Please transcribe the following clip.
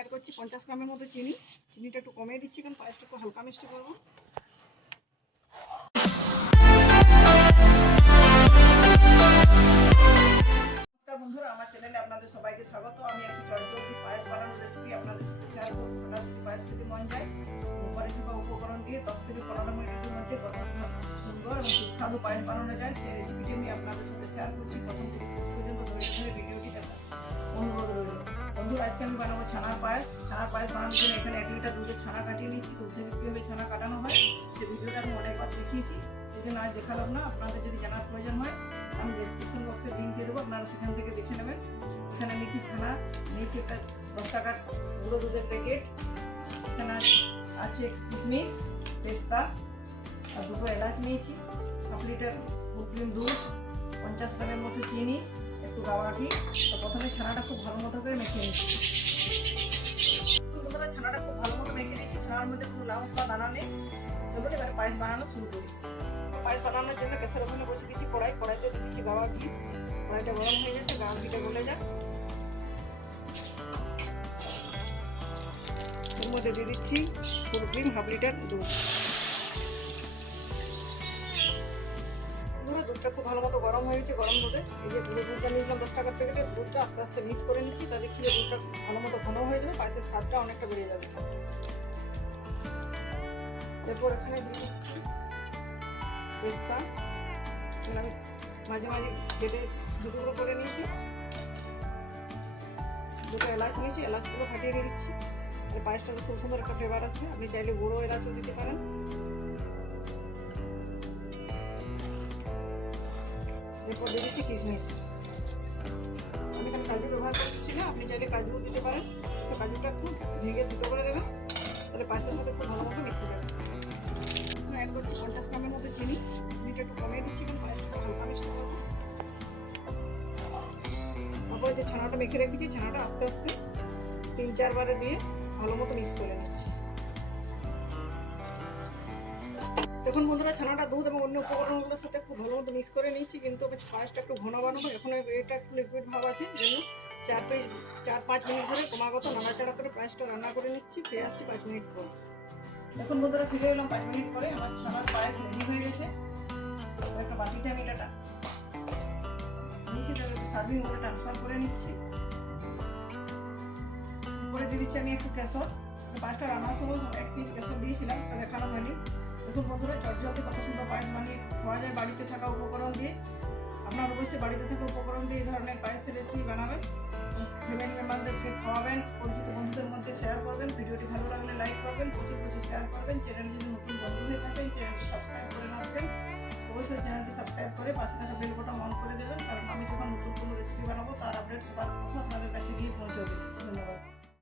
Add করছি, পঞ্চাশ গ্রামের মতো চিনি। চিনিটা একটু কমিয়ে দিচ্ছি, কারণ পায়েসটা একটু হালকা মিষ্টি করব। বন্ধুরা, আমার চ্যানেলে আপনাদের সবাইকে স্বাগত। আমি একটি চটজলদি পায়েস বানানোর রেসিপি আপনাদের সাথে শেয়ার করব। হঠাৎ যদি পায়েস খেতে মন যায় ঘরে থাকা উপকরণ দিয়ে দশ থেকে পনেরো মিনিটের মধ্যে সুন্দর এবং সুস্বাদু পায়েস বানানো যায়। সেই রেসিপিটি আমি আপনাদের সাথে ছানার পায়েস। ছানার পায়েস বানানোর জন্য এখানে এক লিটার দুধের ছানা কাটিয়ে নিয়েছি। দুধ থেকে কীভাবে ছানা কাটানো হয় সেই ভিডিওটা আমি অনেকবার দেখিয়েছি। সেই জন্য আজ দেখালাম না, আপনাদের যদি জানার প্রয়োজন হয়, আমি ডেসক্রিপশন বক্সে লিঙ্ক দিয়ে দেবো, আপনারা সেখান থেকে দেখে নেবেন। এখানে নিচে ছানা নিচে একটা দশ টাকার গুঁড়ো দুধের প্যাকেট এখানে আছে কিশমিশ, পেস্তা, আর দুটো এলাচ নিয়েছি। হাফ লিটার ক্রিম দুধ, পঞ্চাশ গ্রামের মতো চিনি একটু গাওয়াটি তো প্রথমে ছানাটা খুব ভালো মতো করে মেখে নিচ্ছি। বন্ধুরা ছানাটা খুব ভালো মতো মেখে নিচ্ছি। ছানার মধ্যে কোনো লাউ বা দানা নেই চলুন এবারে পায়েস বানানো শুরু করি। পায়েস বানানোর জন্য গ্যাসের ওভেনে বসে দিচ্ছি কড়াই। কড়াইতে দিচ্ছি গাওয়া ঘি। কড়াইটা গরম হয়ে গেছে গাওয়া ঘিটা গলে যাক। মধ্যে দিয়ে দিচ্ছি ফুল ক্রিম হাফ লিটার দুধ। দুধটা খুব ভালো মতো গরম হয়ে গেছে, গরম দুধে। এই যে গুঁড়ো দুধটা নিয়েছিলাম, দশ টাকার প্যাকেটে, দুধটা আস্তে আস্তে মিক্স করে নিচ্ছি, তাহলে কি দুধটা ভালো মতো ঘন হয়ে যাবে, পায়েসের স্বাদটা অনেকটা বেড়ে যাবে। এরপর এখানে দিয়ে দিচ্ছি পেস্তা। আমি মাঝে মাঝে কেটে দুটো করে নিয়েছি। দুটো এলাচ নিয়েছি, এলাচগুলো ফাটিয়ে দিয়ে দিচ্ছি। আর পায়েসটাতে খুব সুন্দর একটা ফ্লেভার আসবে। আপনি চাইলে গুঁড়ো এলাচও দিতে পারেন। এরপর দিয়ে দিচ্ছি কিশমিশ আমি এখানে কাজু ব্যবহার করছি না, আপনি চাইলে কাজুও দিতে পারেন। সে কাজুটা একটু ভেঙে দুটো করে দেবেন, তাহলে পায়েসের সাথে খুব ভালো মতো মিশে যাবে। অ্যাড করছি পঞ্চাশ গ্রামের মতো চিনি, চিনিটা একটু কমিয়ে দিচ্ছি, কারণ হালকা মিষ্টি করব তারপরে যে ছানাটা মেখে রেখেছি, ছানাটা আস্তে আস্তে তিন চারবারে দিয়ে ভালো মতো মিক্স করে নিচ্ছি। দেখুন বন্ধুরা, ছানাটা দুধ এবং অন্য উপকরণগুলোর সাথে খুব ভালো মতো মিক্স করে নিচ্ছি কিন্তু পায়েসটা একটু ঘন বানাবো। এখন এটা একটু লিকুইড ভাব আছে জন্য চার চার পাঁচ মিনিট ধরে ক্রমাগত নাড়াচাড়া করে পায়েসটা রান্না করে নিচ্ছি, ফিরে আসছি পাঁচ মিনিট পর। এখন বন্ধুরা, ফিরে এলাম পাঁচ মিনিট পরে, আমার ছানার পায়েস রেডি হয়ে গেছে। একটা বাটিতে আমি এটা নিচে সার্ভিং করে ট্রান্সফার করে নিচ্ছি। করে দিয়ে দিচ্ছি আমি একটু কেশর। পাঁচটা রান্নার সময় এক পিস কেশর দিয়েছিলাম দেখানো হয়নি। দেখুন বন্ধুরা চটজলদি কত সুন্দর পায়েস বানিয়ে খাওয়া যায়। বাড়িতে থাকা উপকরণ দিয়ে, আপনার অবশ্যই বাড়িতে থাকা উপকরণ দিয়ে এই ধরনের পায়েসের রেসিপি বানাবেন। ফ্যামিলি মেম্বারদেরকে খাওয়াবেন, পরিচিত বন্ধুদের মধ্যে শেয়ার করবেন। ভিডিওটি ভালো লাগলে লাইক করবেন, প্রচুর প্রচুর শেয়ার করবেন। চ্যানেল যদি নতুন বন্ধু হয়ে থাকেন চ্যানেলটি সাবস্ক্রাইব করে রাখবেন। অবশ্যই চ্যানেলটি সাবস্ক্রাইব করে পাশে থাকা বেল বটন অন করে